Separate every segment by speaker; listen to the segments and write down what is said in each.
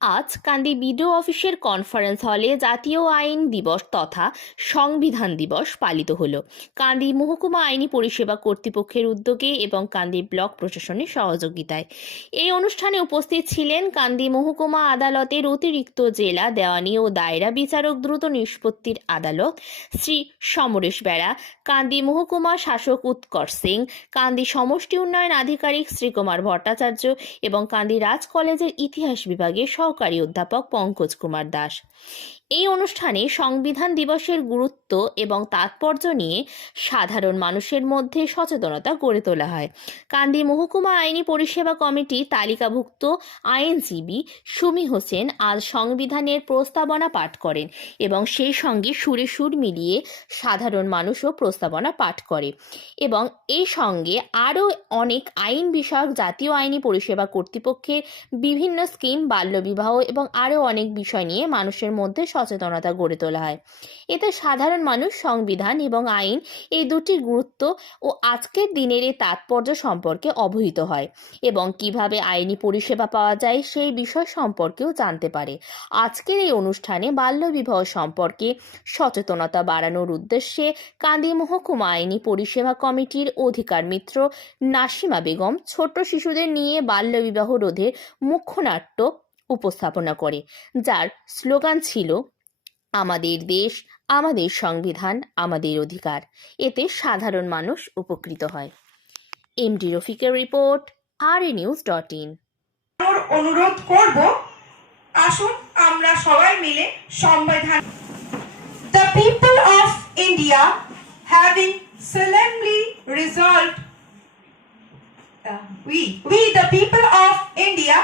Speaker 1: আজ কান্দি বিডিও অফিসের কনফারেন্স হলে জাতীয় আইন দিবস তথা সংবিধান দিবস পালিত হলো। কান্দি মহকুমা আইনি পরিষেবা কর্তৃপক্ষের উদ্যোগে এবং কান্দি ব্লক প্রশাসনের সহযোগিতায়। এই অনুষ্ঠানে উপস্থিত ছিলেন কান্দি মহকুমা আদালতের অতিরিক্ত জেলা দেওয়ানি ও দায়রা বিচারক দ্রুত নিষ্পত্তির আদালত শ্রী সমরেশ বেড়া, কান্দি মহকুমা শাসক উৎকর্ষ সিং, কান্দি সমষ্টি উন্নয়ন আধিকারিক শ্রীকুমার ভট্টাচার্য এবং কান্দি রাজ কলেজের ইতিহাস বিভাগের সহকারী অধ্যাপক পঙ্কজ কুমার দাস। এই অনুষ্ঠানে সংবিধান দিবসের গুরুত্ব এবং তাৎপর্য নিয়ে সাধারণ মানুষের মধ্যে সচেতনতা গড়ে তোলা হয়। কান্দি মহকুমা আইনি পরিষেবা কমিটি তালিকাভুক্ত আইনজীবী সুমি হোসেন আজ সংবিধানের প্রস্তাবনা পাঠ করেন এবং সেই সঙ্গে সুরে সুর মিলিয়ে সাধারণ মানুষও প্রস্তাবনা পাঠ করে এবং এই সঙ্গে আরও অনেক আইন বিষয়ক জাতীয় আইনি পরিষেবা কর্তৃপক্ষের বিভিন্ন স্কিম, বাল্যবিবাহ এবং আরও অনেক বিষয় নিয়ে মানুষের মধ্যে সচেতনতা গড়ে তোলা হয়। এতে সাধারণ মানুষ সংবিধান এবং আইন এই দুটি গুরুত্ব ও আজকের দিনের এই তাৎপর্য সম্পর্কে অবহিত হয় এবং কীভাবে আইনি পরিষেবা পাওয়া যায় সেই বিষয় সম্পর্কেও জানতে পারে। আজকের এই অনুষ্ঠানে বাল্যবিবাহ সম্পর্কে সচেতনতা বাড়ানোর উদ্দেশ্যে কান্দি মহকুমা আইনি পরিষেবা কমিটির অধিকার মিত্র নাসিমা বেগম ছোট্ট শিশুদের নিয়ে বাল্যবিবাহ রোধের মুখ্য নাট্য উপস্থাপনা করে, যার স্লোগান ছিল, আমাদের দেশ, আমাদের সংবিধান, আমাদের অধিকার। এতে সাধারণ মানুষ উপকৃত হয় এমডি রফিকের রিপোর্ট আর নিউজ ডট ইন
Speaker 2: অনুরোধ করব, আসুন আমরা সবাই মিলে সংবিধান The people of India having solemnly resolved we we, the people of India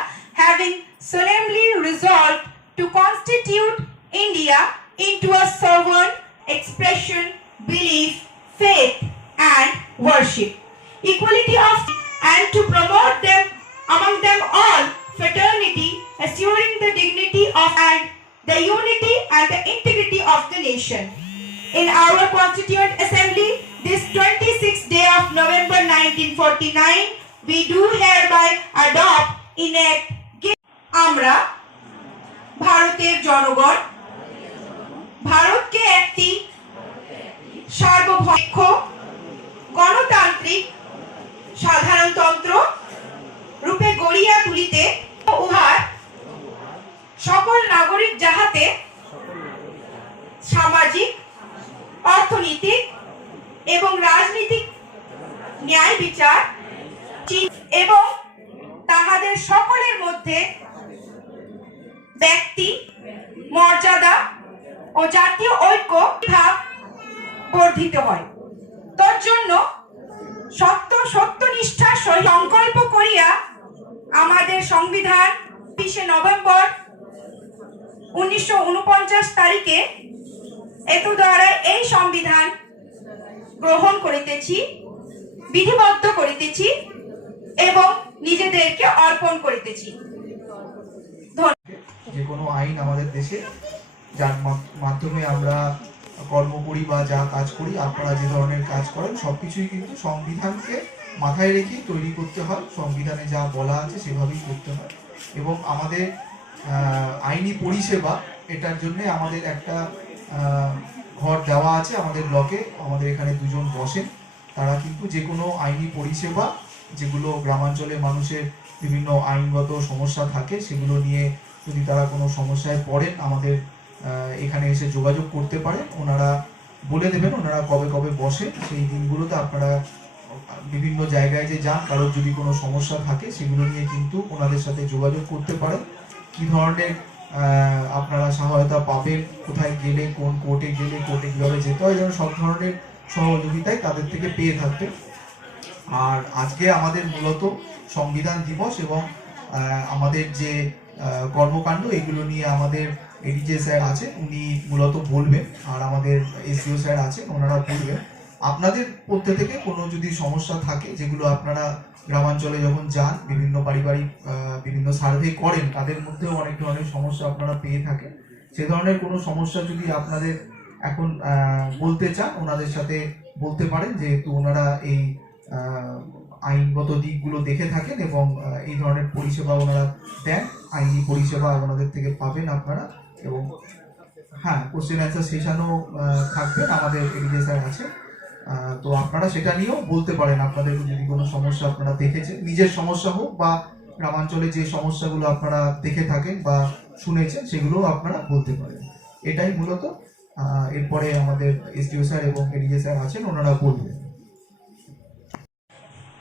Speaker 2: having solemnly resolved to constitute India into a sovereign expression belief faith and worship. Equality of and to promote them among them all fraternity assuring the dignity of and the unity and the integrity of the nation. In our constituent assembly this 26th day of november 1949 we do hereby adopt enact জনগণ ভারতকে একটি সার্বভৌম গণতান্ত্রিক সাধারণতন্ত্র রূপে গড়িয়া তুলিতে উহার সকল নাগরিক যাহাতে সামাজিক অর্থনৈতিক এবং রাজনৈতিক ন্যায় বিচার চি- এবং তাহাদের সকলের মধ্যে ব্যক্তি মর্যাদা ও জাতীয় ঐক্য ভাব বর্ধিত হয়। তোর জন্য সত্য সত্যনিষ্ঠার সহিত সংকল্প করিয়া আমাদের সংবিধান বিশে নভেম্বর উনিশশো উনপঞ্চাশ তারিখে এত দ্বারা এই সংবিধান গ্রহণ করিতেছি, বিধিবদ্ধ করিতেছি এবং নিজেদেরকে অর্পণ করিতেছি।
Speaker 3: যে কোনো আইন আমাদের দেশে, যার মাধ্যমে আমরা কর্ম করি বা যা কাজ করি, আপনারা যে ধরনের কাজ করেন, সবকিছুই কিন্তু সংবিধানকে মাথায় রেখেই তৈরি করতে হয়। সংবিধানে যা বলা আছে সেভাবেই করতে হয়। এবং আমাদের আইনি পরিষেবা, এটার জন্য আমাদের একটা ঘর দেওয়া আছে আমাদের ব্লকে আমাদের এখানে দুজন বসেন। তারা কিন্তু যে কোনো আইনি পরিষেবা, যেগুলো গ্রামাঞ্চলে মানুষের বিভিন্ন আইনগত সমস্যা থাকে, সেগুলো নিয়ে যদি তারা কোনো সমস্যায় পড়েন, আমাদের এখানে এসে যোগাযোগ করতে পারেন ওনারা বলে দেবেন ওনারা কবে কবে বসে। সেই দিনগুলোতে আপনারা বিভিন্ন জায়গায় যে যান, কারোর যদি কোনো সমস্যা থাকে, সেগুলো নিয়ে কিন্তু ওনাদের সাথে যোগাযোগ করতে পারেন। কি ধরনের আপনারা সহায়তা পাবেন, কোথায় গেলে, কোন কোর্টে গেলে কোর্টে কীভাবে যেতে হয়, যেন সব ধরনের সহযোগিতায় তাদের থেকে পেয়ে থাকবেন। আর আজকে আমাদের মূলত সংবিধান দিবস এবং আমাদের যে কর্মকাণ্ড, এগুলো নিয়ে আমাদের এডিজে স্যার আছে, উনি মূলত বলবেন, আর আমাদের এসিও স্যার আছে ওনারা বলবেন। আপনাদের মধ্যে থেকে কোনো যদি সমস্যা থাকে, যেগুলো আপনারা গ্রামাঞ্চলে যখন যান, বিভিন্ন পারিবারিক বিভিন্ন সার্ভে করেন, তাদের মধ্যেও অনেক ধরনের সমস্যা আপনারা পেয়ে থাকেন। সে ধরনের কোনো সমস্যা যদি আপনাদের এখন বলতে চান, ওনাদের সাথে বলতে পারেন, যেহেতু ওনারা এই আইনগত দিকগুলো দেখে থাকেন এবং এই ধরনের পরিষেবা ওনারা দেন, আইনি পরিষেবা ওনাদের থেকে পাবেন আপনারা। এবং হ্যাঁ কোশ্চেন অ্যান্সার সেশনও থাকবেন আমাদের এডিজে স্যার আছে। তো আপনারা সেটা নিয়েও বলতে পারেন আপনাদের যদি কোনো সমস্যা আপনারা দেখেছেন, নিজের সমস্যা হোক বা গ্রামাঞ্চলে যে সমস্যাগুলো আপনারা দেখে থাকেন বা শুনেছেন, সেগুলোও আপনারা বলতে পারেন। এটাই মূলত এরপরে আমাদের এসডিও স্যার এবং এডিজে স্যার আছেন, ওনারা বলবেন।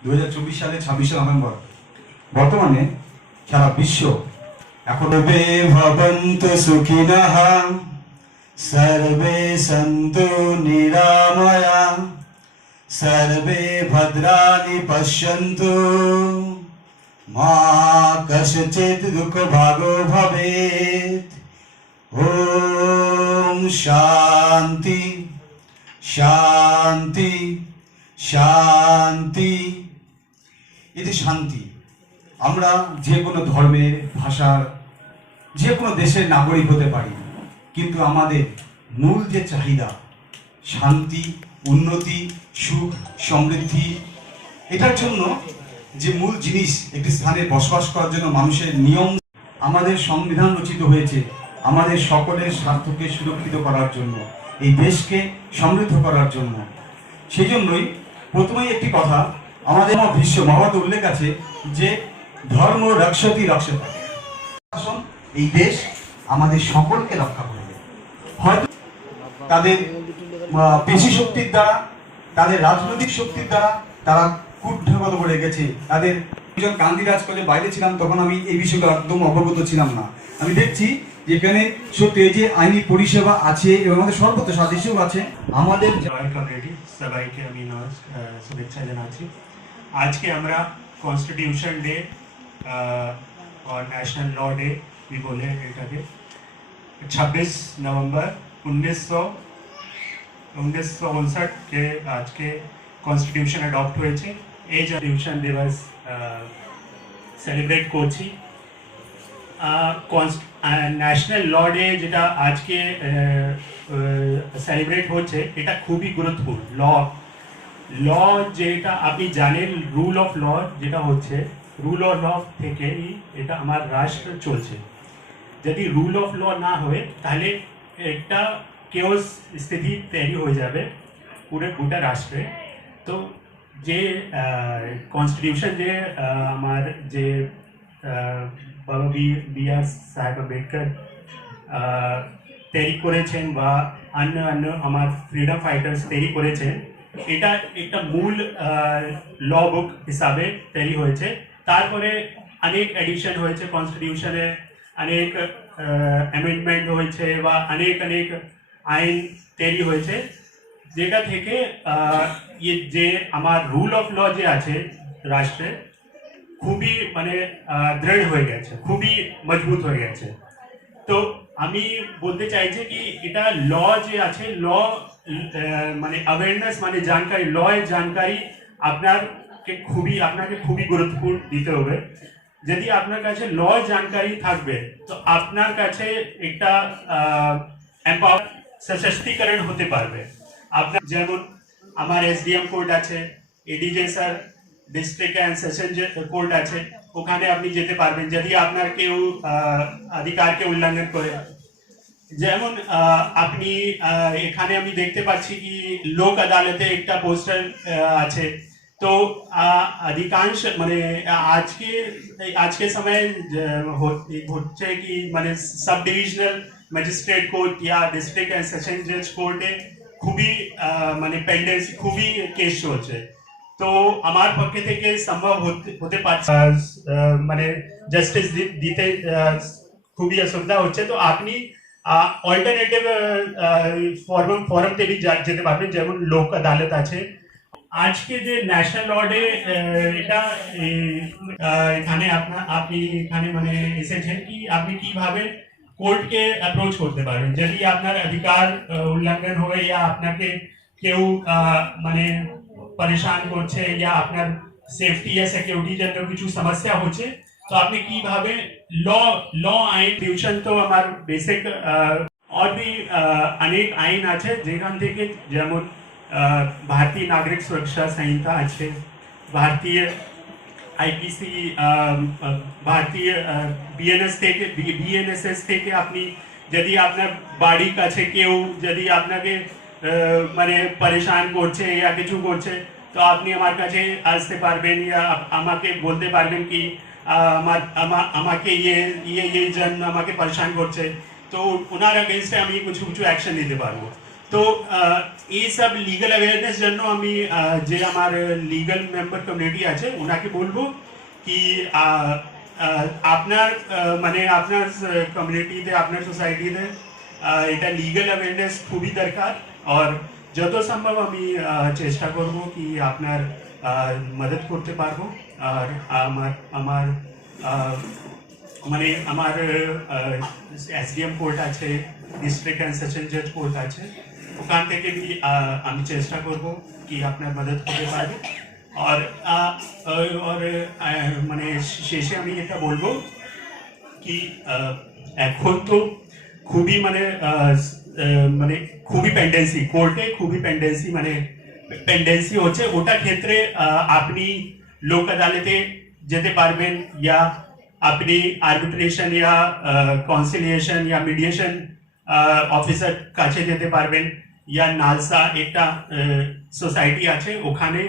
Speaker 4: দু হাজার চব্বিশ সালে ছাব্বিশে নভেম্বর, বর্তমানে সারা বিশ্ব এখন বে ভবন্ত সুখিনঃ সর্বে সন্তু নিরাময়া, সর্বে ভদ্রাণি পশ্যন্তু। মা কশচিৎ দুঃখ ভাগো ভবেৎ। ওম শান্তি যে শান্তি। আমরা যে কোনো ধর্মের ভাষার যে কোনো দেশের নাগরিক হতে পারি। কিন্তু আমাদের মূল যে চাহিদা, শান্তি, উন্নতি, সুখ, সমৃদ্ধি, এটার জন্য যে মূল জিনিস একটি স্থানে বসবাস করার জন্য মানুষের নিয়ম, আমাদের সংবিধান রচিত হয়েছে, আমাদের সকলের স্বার্থকে সুরক্ষিত করার জন্য, এই দেশকে সমৃদ্ধ করার জন্য। সেই জন্যই প্রথমেই একটি কথা, আমাদের বিশ্ব মহৎ উল্লেখ আছে যে ধর্ম রক্ষতি রক্ষতা। এই দেশ আমাদের সকলকে রক্ষা করবে হয়তো তাদের পেশি শক্তির দ্বারা, তাদের রাজনৈতিক শক্তির দ্বারা তারা কুণ্ঠগত করে গেছে। তাদের কান্দিরাজ কলে বাইরে ছিলাম, তখন আমি এই বিষয়টা একদম অবগত ছিলাম না। আমি দেখছি যেখানে সত্যি যে আইনি পরিষেবা আছে এবং আমাদের সর্বত্র সাদৃশ্যও আছে। আমাদের
Speaker 5: সবাইকে আমি শুভেচ্ছা জানাচ্ছি। আজকে আমরা constitution day national law day কি বলে এটাকে? ছাব্বিশ उन्नीस सौ সো উনিশশো উনষাটকে আজকে কনস্টিটিউশন অ্যাডপ্ট হয়েছে। এই কনস্টিটিউশন দিবস সেলিব্রেট করছি। ন্যাশনাল ল ডে যেটা আজকে সেলিব্রেট হচ্ছে, এটা খুবই গুরুত্বপূর্ণ। ল ল যেটা আপনি জানেন রুল অফ ল যেটা হচ্ছে রুল অফ ল থেকেই এটা আমার রাষ্ট্র চলছে। যদি রুল অফ ল না হয়, তাহলে একটা কেওস স্থিতি তৈরি হয়ে যাবে পুরো গোটা রাষ্ট্রে। তো যে কনস্টিটিউশন যে আমার যে বাবা বি বি আর সাহেব আম্বেদকর তৈরি করেছেন বা অন্য অন্য আমার ফ্রিডম ফাইটার্স তৈরি করেছেন, এটা একটা মূল ল বুক হিসাবে তৈরি হয়েছে। তারপরে অনেক এডিশন হয়েছে কনস্টিটিউশনে অনেক অ্যামেন্ডমেন্ট হয়েছে বা অনেক অনেক আইন তৈরি হয়েছে যেটা থেকে যে আমার রুল অফ ল যে আছে রাষ্ট্রে খুবই মানে দৃঢ় হয়ে গেছে খুবই মজবুত হয়ে গেছে তো আমি বলতে চাইছি কি এটা ল যে আছে ল মানে অ্যাওয়ারনেস মানে জানকারি ল এর জানকারি আপনারকে খুবই আপনাকে খুবই গুরুত্বপূর্ণ দিতে হবে যদি আপনার কাছে ল জানকারি থাকবে, তো আপনার কাছে একটা এম্পাওয়ার সশক্তিকরণ হতে পারবে। আপনার যেমন আমার এসডিএম কোর্ট আছে ADJ sir district and session court আছে, ওখানে আপনি যেতে পারবেন। যদি আপনার কেউ অধিকারকে উল্লঙ্ঘন করে। যেমন আপনি এখানে আমি দেখতে পাচ্ছি কি, লোক আদালতে একটা পোস্টার আছে। তো আহ, अधिकांश মানে আহ, আজকে এই আজকে সময়ে যে হো- হচ্ছে কি মানে sub divisional magistrate court yeah district and session জাজ কোর্টে খুবই আহ, মানে পেন্ডেন্সি খুবই কেস চলছে তো আমার পক্ষে থেকে সম্ভব হতে হতে পারছে আহ, মানে জাস্টিস দিতে আহ, খুবই অসুবিধা হচ্ছে তো আপনি অল্টারনেটিভ ফরম ফরমতে বি যা- যেতে পারবেন যেমন লোক আদালত আছে আজকে যে ন্যাশনাল অ্যাওয়ার্ডে এটা এখানে আপনার আপনি এখানে মানে এসেছেন কি, আপনি কীভাবে কোর্টকে অ্যাপ্রোচ করতে পারবেন? যদি আপনার অধিকার উল্লঙ্ঘন হয়ে ইয়া আপনাকে কেউ মানে পরেশান করছে, ইয়া আপনার সেফটি ইয়া সিকিউরিটি জন্য কিছু সমস্যা হচ্ছে, তো আপনি কীভাবে ল ল আইন টিউশন তো আমার বেসিক আর বি অনেক আইন আছে, যেখান থেকে যেমন আহ, ভারতীয় নাগরিক সুরক্ষা সংহিতা আছে भारतीय আইপিসি ভারতীয় বিএনএস থেকে বিএনএসএস থেকে আপনি যদি আপনার বাড়ির কাছে কেউ যদি আপনাকে আহ, মানে পরেশান করছে ইয়া কিছু করছে তো আপনি আমার কাছে আসতে পারবেন ইয়া আপ- আমাকে বলতে পারবেন কি আহ, আমার আমা- আমাকে ইয়ে ইয়ে ইয়ে জন আমাকে পরেশান করছে তো ওনার अगेंस्टे আমি কিছু কিছু অ্যাকশন নিতে পারবো তো আহ, এই সব লিগাল অ্যাওয়ারনেস জন্য আমি আহ, যে আমার লিগাল মেম্বার কমিউনিটি আছে ওনাকে বলব কি আহ, আহ, আপনার আহ, মানে আপনার কমিউনিটিতে আপনার সোসাইটিতে এটা লিগাল অ্যাওয়ারনেস খুবই দরকার আর যত সম্ভব আমি আহ, চেষ্টা করব কি আপনার আহ, মদত করতে পারব আর আমার আমার আহ, মানে আমার এসডিএম কোর্ট আছে ডিস্ট্রিক্ট অ্যান্ড সেশন জাজ কোর্ট আছে ওখান থেকে আহ, আমি চেষ্টা করব কি আপনার মদত করতে পারবে? আর আর মানে শেষে আমি এটা বলব কি এখন তো খুবই মানে মানে খুবই পেন্ডেন্সি কোর্টে খুবই পেন্ডেন্সি মানে পেন্ডেন্সি হচ্ছে ওটা ক্ষেত্রে আপনি লোক আদালতে যেতে পারবেন ইয়া আপনি আর্বিট্রেশন ইয়া কনসিলিয়েশন ইয়া মিডিয়েশন অফিসার কাছে যেতে পারবেন। ইয়া নালসা একটা সোসাইটি আছে ওখানে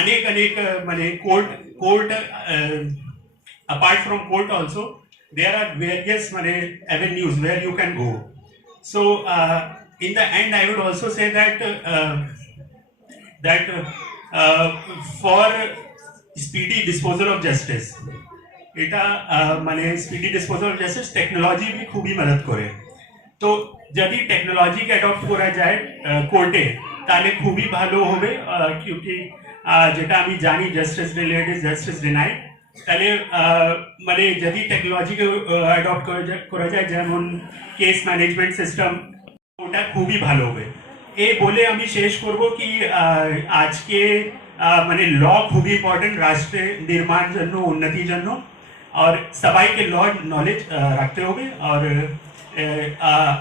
Speaker 5: অনেক অনেক মানে court court also there are various mane, avenues where you can go so uh, in the end i would also say that uh, that uh, for speedy disposal of justice এটা মানে speedy disposal of justice technology খুবই মদদ করে তো যদি টেকনোলজিকে adopt করা যায় কোর্টে তাহলে খুবই ভালো হবে কিউকি যেটা আমি জানি জাস্টিস রিলেটেড জাস্টিস ডিনাইড তাহলে মানে যদি টেকনোলজিকে অ্যাডপ্ট করা যায় যেমন কেস ম্যানেজমেন্ট সিস্টেম ওটা খুবই ভালো হবে এই বলে আমি শেষ করব কি আজকে মানে ল খুবই ইম্পর্টেন্ট রাষ্ট্রে নির্মাণ জন্য উন্নতির জন্য और সবাইকে ল নলেজ রাখতে হবে আর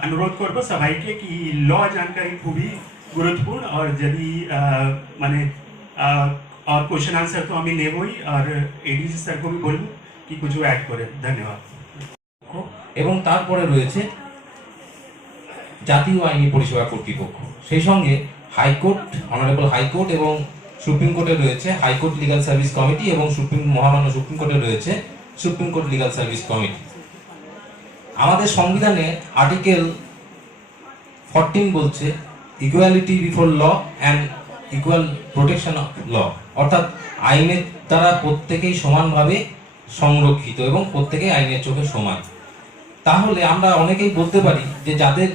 Speaker 5: অনুরোধ করব সবাইকে কি ল জানকারি খুবই গুরুত্বপূর্ণ আর যদি মানে আর কোশ্চেন আনসার তো আমি নেবই আর এডিসি স্যারকে আমি বলব কি কিছু অ্যাড করে ধন্যবাদ
Speaker 6: এবং তারপরে রয়েছে জাতীয় আইনি পরিষেবা কর্তৃপক্ষ। সেই সঙ্গে high court, honourable high court এবং সুপ্রিম কোর্টে রয়েছে high court legal service committee এবং সুপ্রিম, মহামান্য সুপ্রিম কোর্টে রয়েছে supreme court legal service committee. আমাদের সংবিধানে আর্টিকেল ফরটিন বলছে equality before law and equal protection of law অর্থাৎ আইনের দ্বারা প্রত্যেকেই সমানভাবে সংরক্ষিত এবং প্রত্যেকেই আইনের চোখে সমান। তাহলে আমরা অনেকেই বলতে পারি যে যাদের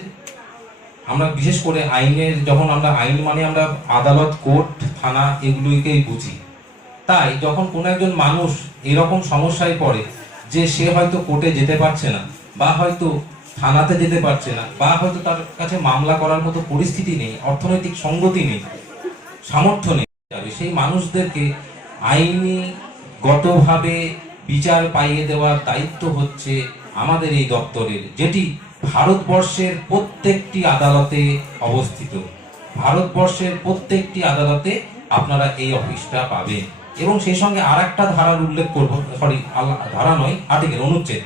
Speaker 6: আমরা বিশেষ করে আইনের যখন আমরা আইন মানে আমরা আদালত, কোর্ট, থানা এগুলোকেই বুঝি। তাই যখন কোনো একজন মানুষ এরকম সমস্যায় পড়ে যে সে হয়তো কোর্টে যেতে পারছে না বা হয়তো থানাতে যেতে পারছে না, বা হয়তো তার কাছে মামলা করার মতো পরিস্থিতি নেই, অর্থনৈতিক সঙ্গতি নেই, সামর্থ্য নেই। যাবে, সেই মানুষদেরকে আইনি গতভাবে বিচার পাইয়ে দেওয়ার দায়িত্ব হচ্ছে আমাদের এই দপ্তরের, যেটি ভারতবর্ষের প্রত্যেকটি আদালতে অবস্থিত। ভারতবর্ষের প্রত্যেকটি আদালতে আপনারা এই অফিসটা পাবেন। এবং সেই সঙ্গে আর একটা ধারার উল্লেখ করব সরি ধারা নয় আর্টিকেল অনুচ্ছেদ।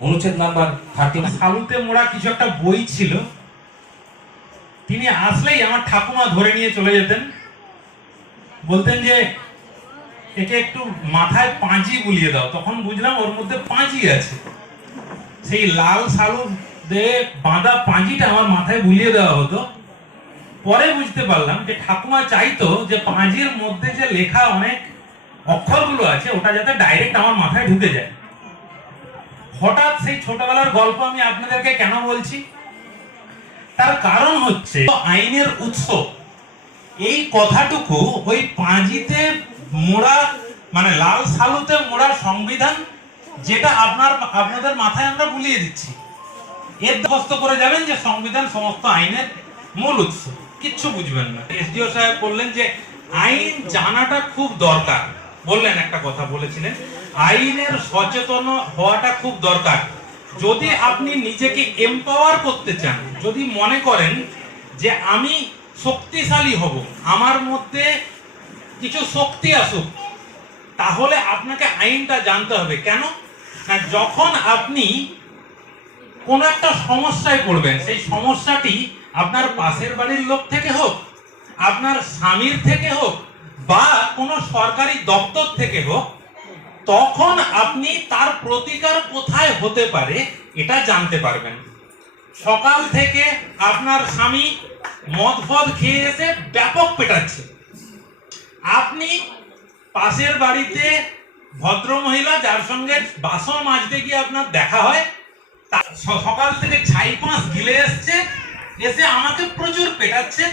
Speaker 6: অনুচ্ছেদ নাম্বার থার্টি
Speaker 7: সালুতে মোড়া কিছু একটা বই ছিল। তিনি আসলেই আমার ঠাকুমা ধরে নিয়ে চলে যেতেন। বলতেন যে, একে একটু মাথায় পাঁজি বুলিয়ে দাও। তখন বুঝলাম ওর মধ্যে পাঁজি আছে। সেই লাল সালু দিয়ে বাঁধা পাঁজিটা আমার মাথায় বুলিয়ে দেওয়া হতো। পরে বুঝতে পারলাম যে, ঠাকুমা চাইতো যে পাঁজির মধ্যে যে লেখা অনেক অক্ষরগুলো আছে, ওটা যাতে ডাইরেক্ট আমার মাথায় ঢুকে যায়। হঠাৎ সেই ছোটবেলার গল্প আমি আপনাদেরকে কেন বলছি? তার কারণ হচ্ছে আইনের উৎস। এই কথাটুকু ওই পাঁজিতে মোড়া মানে লাল সালুতে মোড়া সংবিধান যেটা আপনার, আপনাদের মাথায় আমরা বুলিয়ে দিচ্ছি। এর দস্ত করে যাবেন যে সংবিধান সমস্ত আইনের মূল উৎস। কিচ্ছু বুঝবেন না। এসডিও সাহেব বললেন যে আইন জানাটা খুব দরকার। বললেন একটা কথা বলেছিলেন, আইনের সচেতন হওয়াটা খুব দরকার। যদি আপনি নিজেকে এম্পাওয়ার করতে চান, যদি মনে করেন যে আমি শক্তিশালী হব, আমার মধ্যে কিছু শক্তি আসুক, তাহলে আপনাকে আইনটা জানতে হবে। কেন? যখন আপনি কোন একটা সমস্যায় পড়বেন, সেই সমস্যাটি আপনার পাশের বাড়ির লোক থেকে হোক, আপনার স্বামীর থেকে হোক বা কোনো সরকারি দপ্তর থেকে হোক, তখন আপনি তার প্রতিকার কোথায় হতে পারে এটা জানতে পারবেন। সকাল থেকে আপনার স্বামী মদ ফদ খেয়ে এসে ব্যাপক পেটাচ্ছে। আপনি পাশের বাড়িতে ভদ্র মহিলা যার সঙ্গে বাসন মাজতে গিয়ে আপনার দেখা হয় সকাল থেকে ছাই পাঁচ গিলে এসছে, এসে আমাকে প্রচুর পেটাচ্ছে।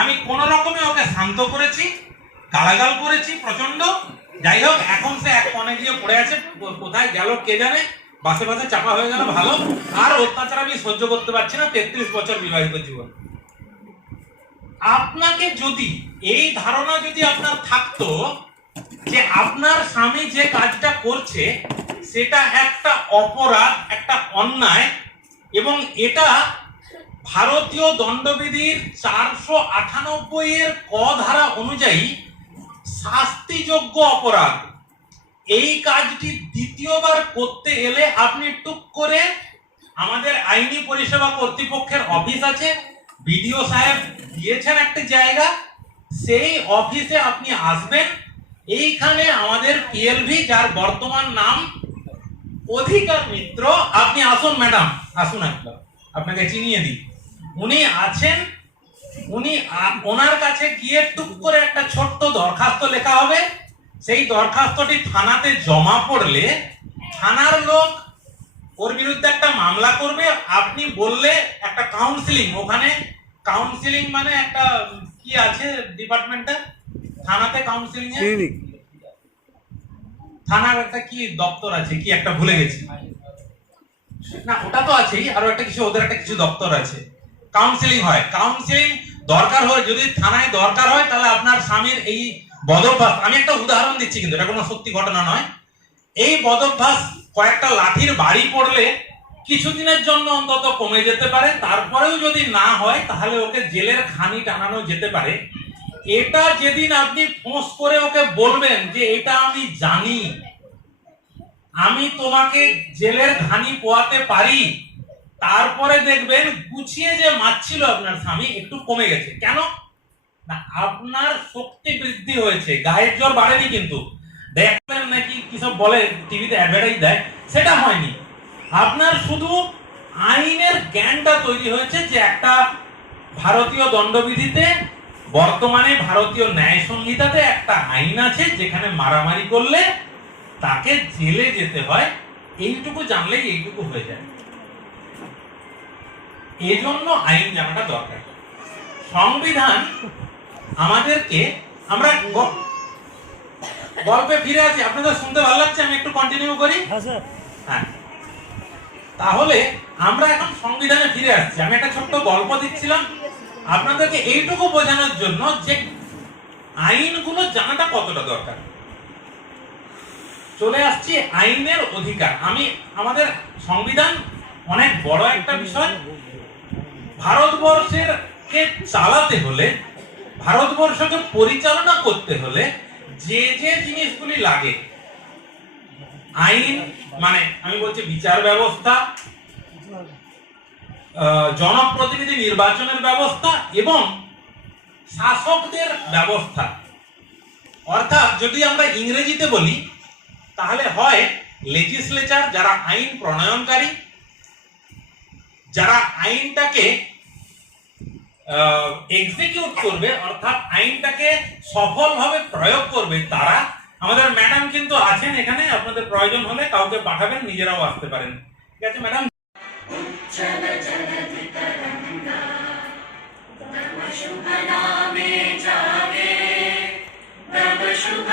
Speaker 7: আমি কোন রকমে ওকে শান্ত করেছি। গালাগাল করেছি প্রচণ্ড যাই হোক এখন সে এক কোণে গিয়ে পড়ে আছে কোথায় গেল কে জানে? বাসে বাসে চাপা হয়ে গেল, ভালো। আর অত্যাচার আমি সহ্য করতে পারছি না, তেত্রিশ বছর বিবাহিত জীবন। আপনাকে যদি, এই ধারণা যদি আপনার থাকতো যে আপনার স্বামী যে কাজটা করছে, সেটা একটা অপরাধ, একটা অন্যায়, এবং এটা ভারতীয় দণ্ডবিধির চারশো আটানব্বই এর ক ধারা অনুযায়ী শাস্তিযোগ্য অপরাধ। এই কাজটি দ্বিতীয়বার করতে এলে আপনি টুক করে আমাদের আইনি পরিষেবা কর্তৃপক্ষের অফিস আছে। বিডিও সাহেব দিয়েছেন একটা জায়গা। সেই অফিসে আপনি আসবেন। এইখানে আমাদের পিএলভি যার বর্তমান নাম অধিকার মিত্র, আপনি আসুন ম্যাডাম। আসুন একবার। আপনাকে চিনিয়ে দিই। উনি আছেন উনি ওনার কাছে গিয়ে টুক করে একটা ছোট্ট দরখাস্ত লেখা হবে। সেই দরখাস্তটি থানাতে জমা পড়লে থানার লোক ওর বিরুদ্ধে একটা মামলা করবে। আপনি বললে একটা কাউন্সিলিং ওখানে কাউন্সিলিং মানে একটা কি আছে ডিপার্টমেন্টটা? থানাতে কাউন্সিলিং থানার একটা কি দপ্তর আছে? কি একটা ভুলে গেছি। না ওটা তো আছেই। আরও একটা কিছু ওদের একটা কিছু দপ্তর আছে। কাউন্সিলিং হয়। কাউন্সিলিং দরকার হয়, যদি থানায় দরকার হয়, তাহলে আপনার স্বামীর এই বদভ্যাস, আমি একটা উদাহরণ দিচ্ছি কিন্তু, এটা কোনো সত্যি ঘটনা নয়। এই বদভ্যাস কয়েকটা লাঠির বাড়ি পড়লে কিছুদিনের জন্য অন্তত কমে যেতে পারে, তারপরেও যদি না হয়, তাহলে ওকে জেলের খানি টানানো যেতে পারে। এটা যেদিন আপনি ফোঁস করে ওকে বলবেন যে, এটা আমি জানি, আমি তোমাকে জেলের ঘানি পোয়াতে পারি। তারপরে দেখবেন গুছিয়ে যে মারছিল আপনার স্বামী, একটু কমে গেছে। কেন? না, আপনার শক্তি বৃদ্ধি হয়েছে। গায়ের জোর বাড়েনি কিন্তু। দেখবেন নাকি কিসব বলে, টিভিতে অ্যাডভার্টাইজ দেয়, সেটা হয়নি। আপনার শুধু আইনের জ্ঞানটা তৈরি হয়েছে যে একটা ভারতীয় দণ্ডবিধিতে, বর্তমানে ভারতীয় ন্যায় সংহিতাতে একটা আইন আছে যেখানে মারামারি করলে তাকে জেলে যেতে হয়। এইটুকু জানলেই এইটুকু হয়ে যায়। এজন্য আইন জানাটা দরকার। সংবিধান আমাদেরকে আমরা গল্পে ফিরে আছি। আপনাদের শুনতে ভালো লাগছে? আমি একটু কন্টিনিউ করি? হ্যাঁ। তাহলে আমরা এখন সংবিধানে ফিরে আসছি। আমি একটা ছোট্ট গল্প দিচ্ছিলাম। আপনাদেরকে এইটুকু বোঝানোর জন্য যে আইনগুলো জানাটা কতটা দরকার। চলে আসছি আইনের অধিকার। আমি আমাদের সংবিধান অনেক বড় একটা বিষয়, ভারতবর্ষের কে চালাতে হলে, ভারতবর্ষকে পরিচালনা করতে হলে যে যে জিনিসগুলি লাগে, আইন মানে আমি বলছি বিচার ব্যবস্থা জনপ্রতিনিধি নির্বাচনের ব্যবস্থা এবং শাসকদের ব্যবস্থা। অর্থাৎ যদি আমরা ইংরেজিতে বলি, তাহলে হয় লেজিসলেচার যারা আইন প্রণয়নকারী যারা আইনটাকে এক্সিকিউট করবে, অর্থাৎ আইনটাকে সফলভাবে প্রয়োগ করবে তারা, আমাদের ম্যাডাম কিন্তু আছেন এখানে, আপনাদের প্রয়োজন হলে কাউকে পাঠাবেন, নিজেরাও আসতে পারেন। ঠিক আছে ম্যাডাম
Speaker 8: শুভ নামে যাবে শুভ